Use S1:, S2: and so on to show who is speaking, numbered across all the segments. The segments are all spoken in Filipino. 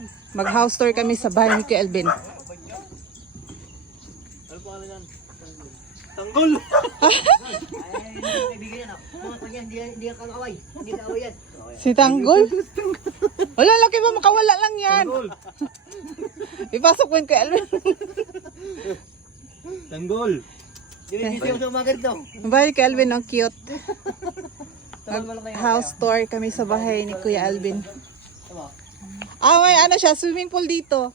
S1: Mag-house tour kami sa bahay ni Kuya Alvin.
S2: Ano pangalan yan? Tanggol!
S1: Si Tanggol? Wala, laki ba? Makawala lang yan.
S2: Tanggol!
S1: Ipasok mo yung Kuya Alvin.
S2: Tanggol!
S1: Bahay ni Kuya Alvin, ang cute. Mag-house tour kami sa bahay ni Kuya Alvin. May ano siya, swimming pool dito.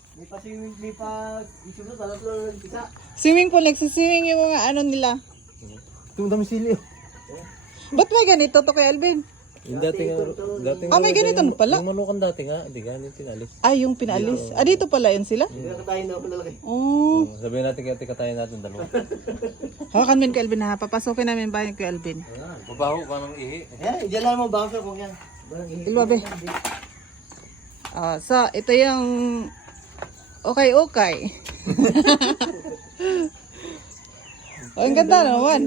S1: Swimming pool, nagsiswimming yung mga ano nila.
S2: Itong dami sili.
S1: Ba't may ganito to Kuya Alvin?
S2: Yung dating
S1: May ganito na pala.
S2: Yung manukan dati nga, hindi ganito tinalis.
S1: Yung pinalis. Dito pala yun sila? Oh.
S2: Sabihin natin kaya tikatayin natin dalawa.
S1: Hawakan mo yung Kuya Alvin ha. Papasukin namin bahay ni Kuya Alvin.
S2: Babaho ka ng ihi.
S3: Diyan mo bouncer kung yan.
S1: Ilwabe. So, ito yung okay. Ang ganda naman.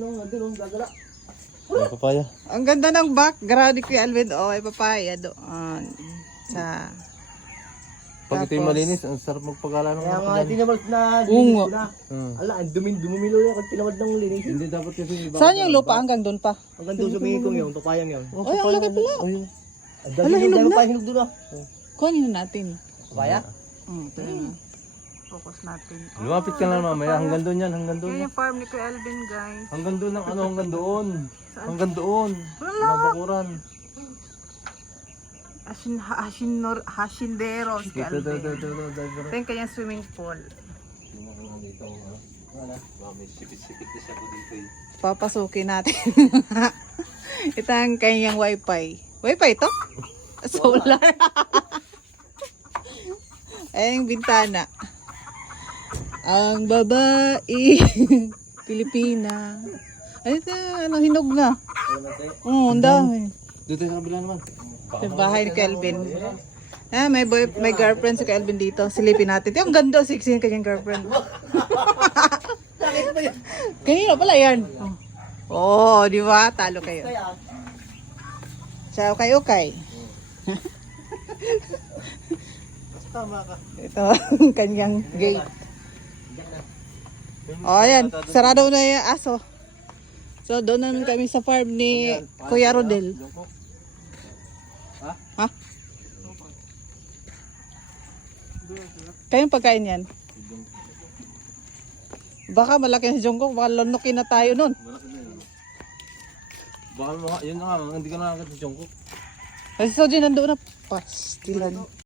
S2: Ang papaya.
S1: Ang ganda ng background ni Kuya Alvin. Ay papaya doon. Sa...
S2: Pag ito yung malinis, ang sarap magpagala ng
S3: Kaya
S2: mga
S3: nga
S2: pagyan.
S3: tinamad na
S1: Ungo.
S3: linis ko na. Ala, ang dumumilo yan kung tinamad ng linis.
S2: Hindi dapat kasi iba.
S1: Saan yung lupa? Hanggang doon pa.
S3: Hanggang doon sa may kong yun, papayang yun.
S1: Ay, ang laki pala.
S3: Ala,
S1: hinog na.
S3: Hinog doon ah.
S1: Kunin na natin.
S3: Papaya?
S1: Ito na. Focus natin.
S2: Lumapit ka lang mamaya, hanggang doon yan, hanggang doon.
S1: Yan yung farm ni Kuya Alvin, guys.
S2: Hanggang doon ang ano, hanggang doon. Hanggang doon. Mabakuran.
S1: Hasinderos Kuya
S2: Ito.
S1: Alvin. Ito yung kanyang swimming pool.
S2: May sipit-sipit na siya ko dito eh.
S1: Papasukin natin. Ito ang kanyang wifi. Wifi ito? Solar. Ay, yung bintana. Ang babae. Pilipina. Ay, ito, hinog na. Ang dami.
S2: Dito sa kabila naman.
S1: Yung bahay ni Kelvin. May girlfriend si Kelvin dito. Silipin natin. Ang ganda, sexy yung kanyang girlfriend. Kanina pala yan. Di ba? Talo kayo. Ciao kayo, okay.
S3: Tama ka.
S1: Ito ang kanyang gate. Ayan. Sarado na yung aso. So, doon naman kami sa farm ni Kuya Rodel. Ha? Kayong pagkain yan? Baka malaki si Jungkook. Baka lunukin na tayo nun.
S2: Baka yun na nga, hindi ka nakakita sa Jungkook.
S1: Kasi Soji nandoon na. Pastilan.